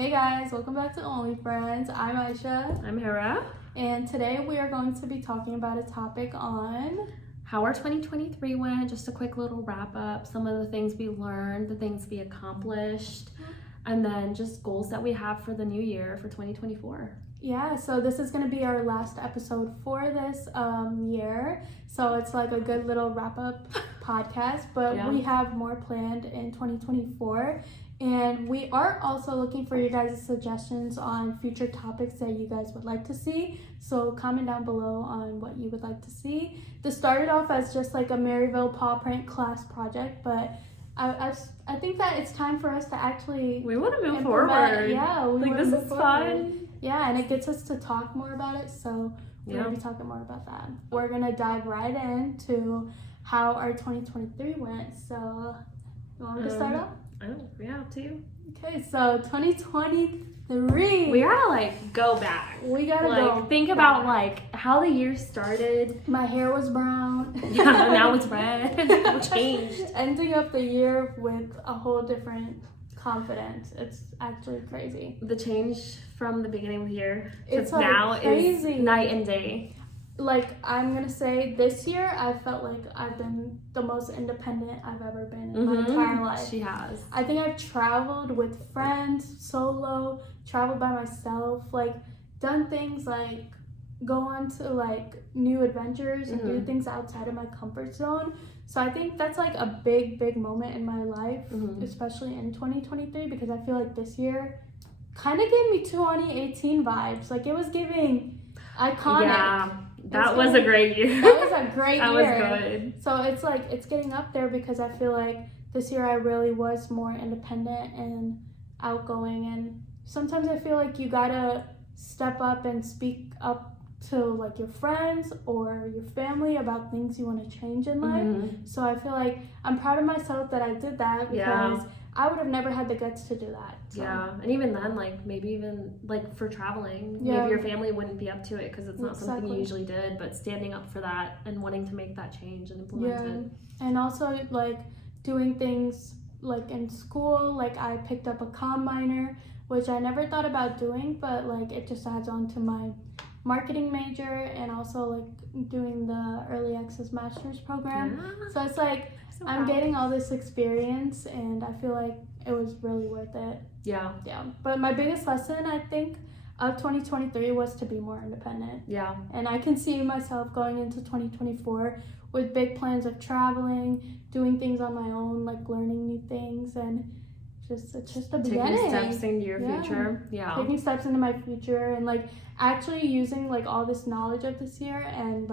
Hey guys, welcome back to Only Friends. I'm Aisha. I'm Hera. And today we are going to be talking about a topic on how our 2023 went, just a quick little wrap up, some of the things we learned, the things we accomplished, and then just goals that we have for the new year for 2024. Yeah, so this is going to be our last episode for this year. So it's like a good little wrap up podcast, but we have more planned in 2024. And we are also looking for your guys' suggestions on future topics that you guys would like to see. So comment down below on what you would like to see. This started off as just like a Maryville paw print class project, but I think that it's time for us to actually we want to move forward. Yeah, this is fun. Yeah, and it gets us to talk more about it. So we're going to be talking more about that. We're going to dive right into how our 2023 went. So you want me to start off? Yeah, up to you. Okay, so 2023. We gotta go back. We gotta go. Think about how the year started. My hair was brown. Yeah, now it's red. It changed. Ending up the year with a whole different confidence. It's actually crazy. The change from the beginning of the year to now crazy. Is night and day. I'm gonna say this year I felt like I've been the most independent I've ever been in my entire life. She has. I think I've traveled with friends, solo, traveled by myself, done things like go on to new adventures and do things outside of my comfort zone. So I think that's a big moment in my life, especially in 2023, because I feel like this year kind of gave me 2018 vibes. It was giving iconic. Yeah. That was a great year. That was a great year. That was good. So it's getting up there because I feel like this year I really was more independent and outgoing, and sometimes I feel like you gotta step up and speak up to your friends or your family about things you want to change in life. So I feel like I'm proud of myself that I did that because I would have never had the guts to do that. So. Yeah, and even then, maybe even for traveling, maybe your family wouldn't be up to it because it's not something you usually did, but standing up for that and wanting to make that change and implement it. And also doing things in school, I picked up a comm minor, which I never thought about doing, but it just adds on to my marketing major, and also doing the early access master's program. So it's I'm getting all this experience, and I feel like it was really worth it. Yeah. But my biggest lesson, I think, of 2023 was to be more independent. Yeah. And I can see myself going into 2024 with big plans of traveling, doing things on my own, learning new things, and it's just the beginning. Taking steps into your future. Yeah. Taking steps into my future, and actually using all this knowledge of this year and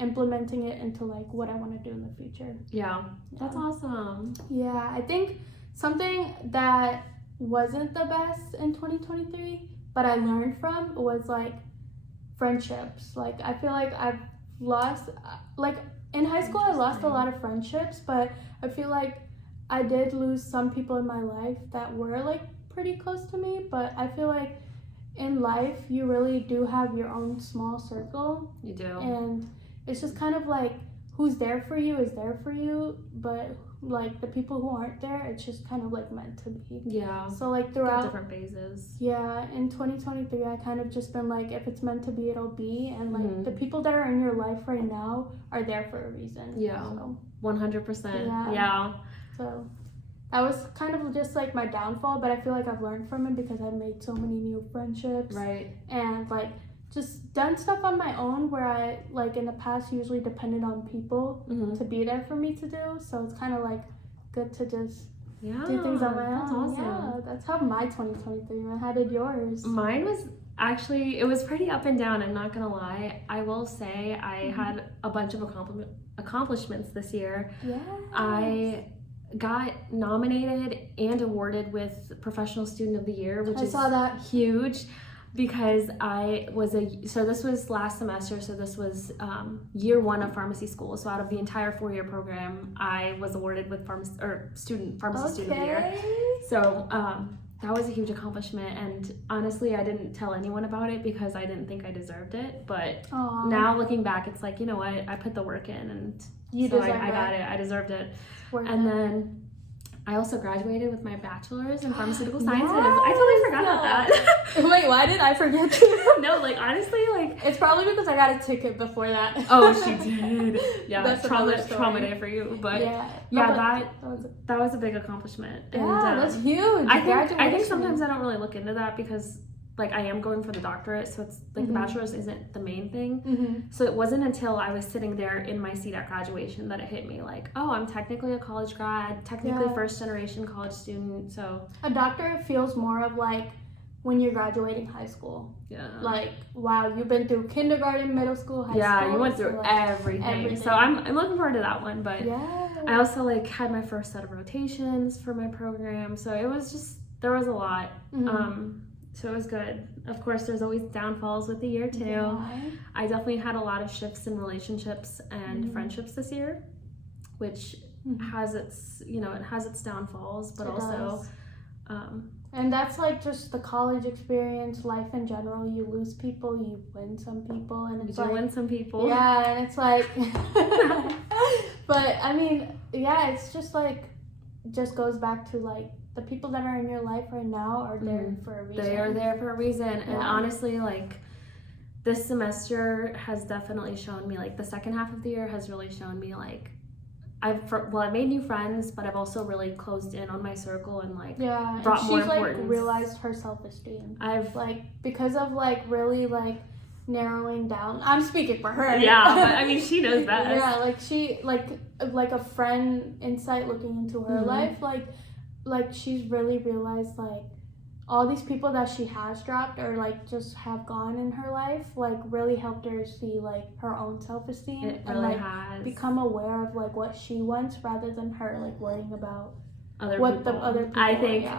implementing it into what I want to do in the future. Yeah. That's awesome. Yeah, I think something that wasn't the best in 2023, but I learned from was friendships. I feel like I've lost in high school I lost a lot of friendships, but I feel like I did lose some people in my life that were pretty close to me, but I feel like in life you really do have your own small circle. You do. And it's just kind of who's there for you is there for you, but the people who aren't there, it's just kind of meant to be. Yeah. So throughout different phases. Yeah, in 2023 I kind of just been if it's meant to be, it'll be, and the people that are in your life right now are there for a reason. Yeah. So, 100%. Yeah. So that was kind of just my downfall, but I feel I've learned from it because I've made so many new friendships. Right. And just done stuff on my own where I in the past usually depended on people to be there for me to do. So it's kind of good to just do things on my own. That's awesome. Yeah, that's how my 2023 went. How did yours? Mine was actually, it was pretty up and down. I'm not gonna lie. I will say I had a bunch of accomplishments this year. Yeah. I got nominated and awarded with Professional Student of the Year, which is huge. Because so this was last semester, so this was year one of pharmacy school. So out of the entire 4-year program, I was awarded with Student Pharmacy Student of the Year. So that was a huge accomplishment, and honestly, I didn't tell anyone about it because I didn't think I deserved it. But now looking back, it's you know what, I put the work in, and I got it. I deserved it. And then I also graduated with my bachelor's in pharmaceutical sciences. I totally forgot about that. Wait, why did I forget you? No, like, honestly, like... It's probably because I got a ticket before that. Oh, she did. Yeah, That's trauma day for you. But yeah, that was a big accomplishment. Yeah, And, that's huge. I think sometimes I don't really look into that because, like, I am going for the doctorate, so it's like the bachelor's isn't the main thing. So it wasn't until I was sitting there in my seat at graduation that it hit me, like, oh, I'm technically a college grad, technically first generation college student. So a doctorate feels more of like when you're graduating high school. Yeah. Like, wow, you've been through kindergarten, middle school, high school. Yeah, you went through like everything. So I'm looking forward to that one. But I also like had my first set of rotations for my program. So it was just, there was a lot. So it was good. Of course, there's always downfalls with the year too. Yeah. I definitely had a lot of shifts in relationships and friendships this year, which has its, you know, it has its downfalls, but also and that's like just the college experience, life in general. You lose people, you win some people, and it's you win some people. Yeah, and it's like, but I mean, yeah, it's just like, just goes back to like the people that are in your life right now are there for a reason. They are there for a reason, and honestly, like this semester has definitely shown me, like the second half of the year has really shown me, like I made new friends, but I've also really closed in on my circle and like brought more importance. She's like realized her self-esteem. I've like, because of like really like narrowing down. I'm speaking for her. Yeah, but I mean she knows best. Yeah, like she like a friend insight looking into her life. Like she's really realized like all these people that she has dropped or like just have gone in her life, like really helped her see like her own self-esteem and like has. Become aware of like what she wants rather than her like worrying about the other people. I think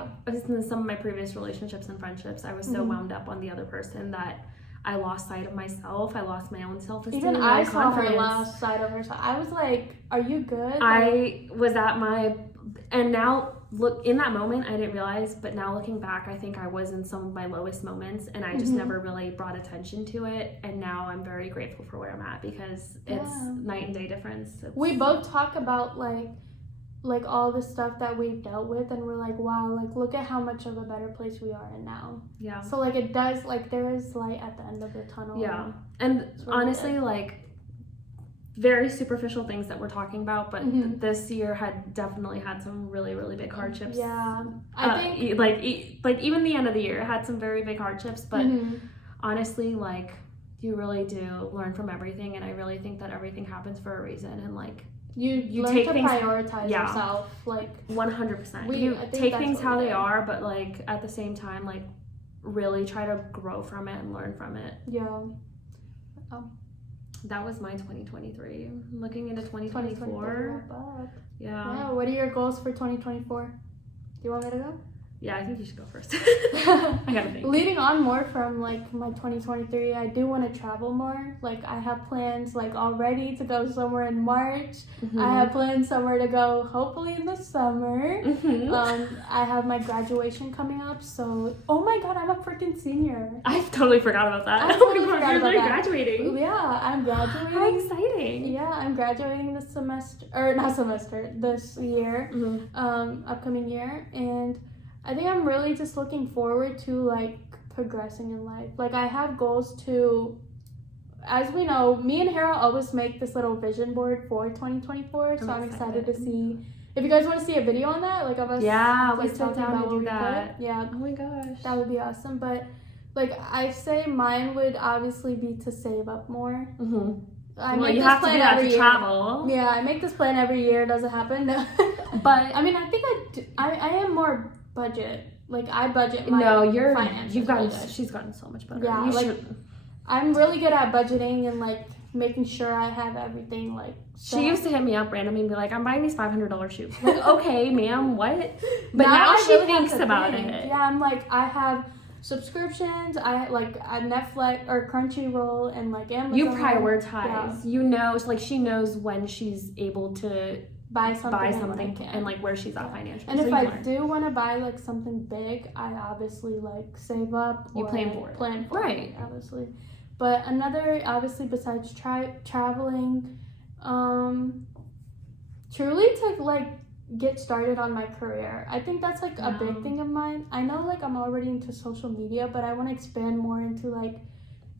in some of my previous relationships and friendships, I was so wound up on the other person that I lost sight of myself. I lost my own self-esteem. Even I saw her lost sight of herself. I was like, "Are you good?" I was at my, and now. Look, in that moment, I didn't realize, but now looking back, I think I was in some of my lowest moments, and I just never really brought attention to it, and now I'm very grateful for where I'm at, because it's night and day difference. We both talk about, like all the stuff that we've dealt with, and we're like, wow, like, look at how much of a better place we are in now. Yeah. So, like, it does, like, there is light at the end of the tunnel. Yeah. And honestly, like, very superficial things that we're talking about, but this year had definitely had some really, really big hardships. Yeah, I think like even the end of the year had some very big hardships, but honestly, like you really do learn from everything, and I really think that everything happens for a reason, and like you learn take to things, prioritize yourself, like 100%. You take things how they are, but like at the same time, like really try to grow from it and learn from it. Yeah. That was my 2023. Looking into 2024. Yeah. What are your goals for 2024? Do you want me to go? Yeah, I think you should go first. I gotta think. Leading on more from like my 2023, I do want to travel more. Like I have plans like already to go somewhere in March. I have plans somewhere to go hopefully in the summer. I have my graduation coming up, so oh my god, I'm a freaking senior. I totally forgot about that. I totally forgot about that. Graduating. Yeah, I'm graduating. How exciting. Yeah, I'm graduating this year, upcoming year, and I think I'm really just looking forward to like progressing in life. Like I have goals to, as we know, me and Hera always make this little vision board for 2024. So I'm excited to see. If you guys want to see a video on that, like of us, we sit down and do that. Yeah. Oh my gosh. That would be awesome. But like I say, mine would obviously be to save up more. You have to do that to travel. Yeah, I make this plan every year. Does it happen? No. But I mean, I think I am more budget. Like I budget my finances. She's gotten so much better. Yeah, I'm really good at budgeting and like making sure I have everything like set. She used to hit me up randomly and be like, I'm buying these $500 shoes. Like, okay, ma'am, what? But now she really thinks about it. Yeah, I'm like, I have subscriptions, I like a Netflix or Crunchyroll and like Amazon. You prioritize. You know, like she knows when she's able to buy something and like where she's at financially. And if I do want to buy like something big, I obviously like save up. You plan for it, obviously. But another, obviously, besides traveling, truly to like get started on my career. I think that's like a big thing of mine. I know like I'm already into social media, but I want to expand more into like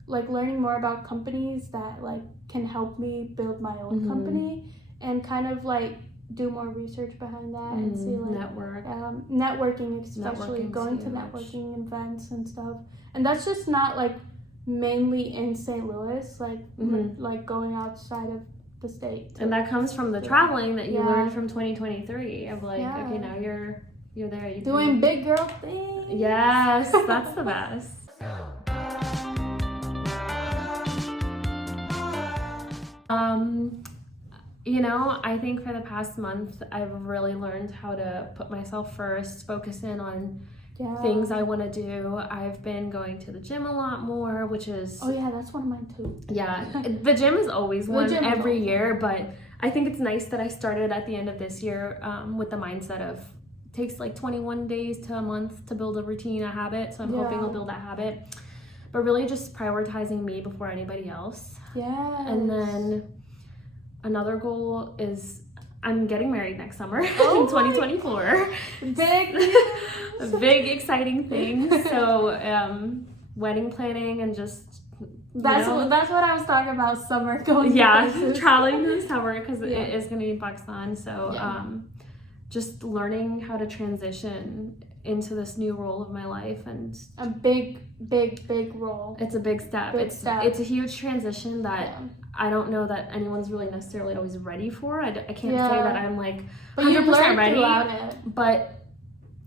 learning more about companies that like can help me build my own company, and kind of like do more research behind that and see like networking, especially going to networking events and stuff. And that's just not like mainly in St. Louis, like going outside of the state. And that comes from the traveling that you learned from 2023 of like, okay, now you're there. You doing big girl things. Yes, that's the best. You know, I think for the past month, I've really learned how to put myself first, focus in on things I want to do. I've been going to the gym a lot more, which is... Oh yeah, that's one of mine too. Yeah, the gym is always one every year, but I think it's nice that I started at the end of this year with the mindset of it takes like 21 days to a month to build a routine, a habit, so I'm hoping I'll build that habit. But really just prioritizing me before anybody else. Yeah. And then another goal is I'm getting married next summer in 2024. Big A big exciting thing. So wedding planning and just that's what I was talking about, summer going traveling this summer because it is going to be in Pakistan. So just learning how to transition into this new role of my life, and a big role. It's a big step. It's a huge transition that I don't know that anyone's really necessarily always ready for. I can't say that I'm like 100% ready, but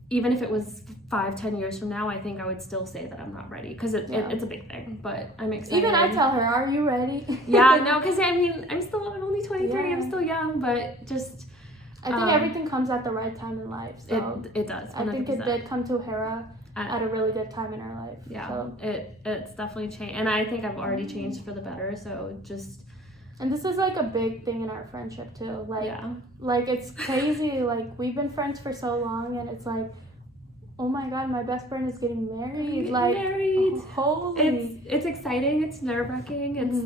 even if it was 5-10 years from now, I think I would still say that I'm not ready because it's a big thing, but I'm excited. Even I tell her, are you ready? No, because I mean, I'm only 23, I'm still young, but just... I think everything comes at the right time in life. So it does. 100%. I think it did come to Hera at a really good time in our life. Yeah, so. It's definitely changed, and I think I've already changed for the better. So just, and this is like a big thing in our friendship too. Like it's crazy. Like we've been friends for so long, and it's like, oh my god, my best friend is getting married. Holy! It's exciting. It's nerve-wracking. It's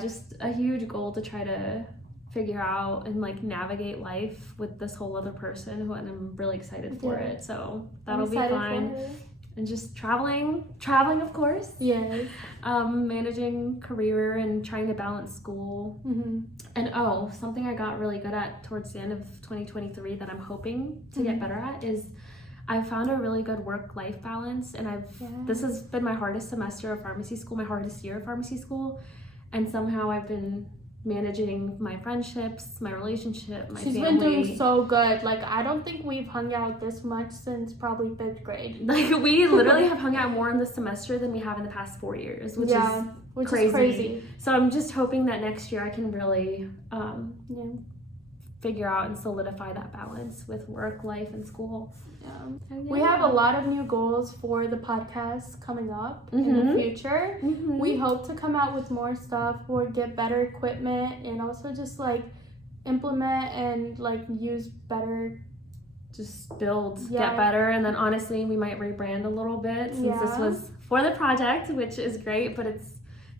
just a huge goal to try to figure out and like navigate life with this whole other person and I'm really excited for it. So that'll be fun. And just traveling of course. Yes. Managing career and trying to balance school. And something I got really good at towards the end of 2023 that I'm hoping to get better at is I found a really good work-life balance, and this has been my hardest semester of pharmacy school, my hardest year of pharmacy school, and somehow I've been managing my friendships, my relationship, my family. She's been doing so good. Like, I don't think we've hung out this much since probably 5th grade. Like, we literally have hung out more in the semester than we have in the past 4 years, which is crazy. So I'm just hoping that next year I can really figure out and solidify that balance with work, life, and school. We have a lot of new goals for the podcast coming up in the future. We hope to come out with more stuff or get better equipment, and also just like implement and like use better, just build, get better. And then honestly, we might rebrand a little bit since this was for the project, which is great, but it's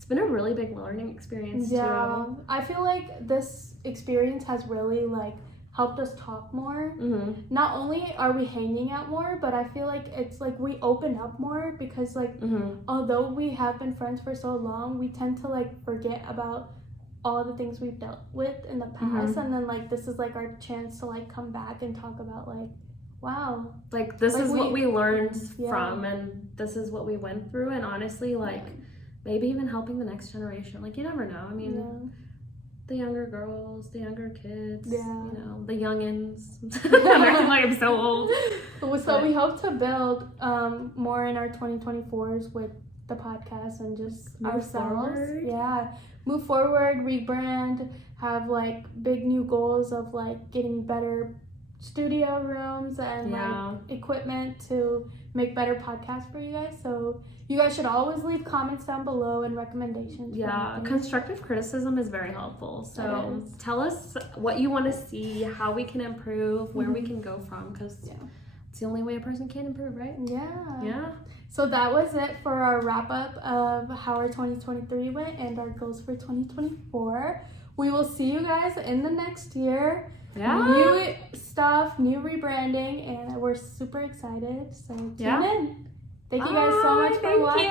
been a really big learning experience too. I feel like this experience has really like helped us talk more. Not only are we hanging out more, but I feel like it's like we open up more because like although we have been friends for so long, we tend to like forget about all the things we've dealt with in the past, and then like this is like our chance to like come back and talk about like, wow, like this is what we learned from, and this is what we went through, and honestly like maybe even helping the next generation. Like, you never know. I mean, the younger girls, the younger kids, you know, the youngins. I'm acting like I'm so old. So we hope to build more in our 2024s with the podcast and just move ourselves. Move forward, rebrand, have like big new goals of like getting better studio rooms and like equipment to make better podcasts for you guys. So you guys should always leave comments down below and recommendations. Constructive criticism is very helpful. So tell us what you want to see, how we can improve, where we can go from, because it's the only way a person can improve, right? So that was it for our wrap up of how our 2023 went and our goals for 2024. We will see you guys in the next year. new stuff, new rebranding, and we're super excited. So tune in. Thank you guys so much for watching.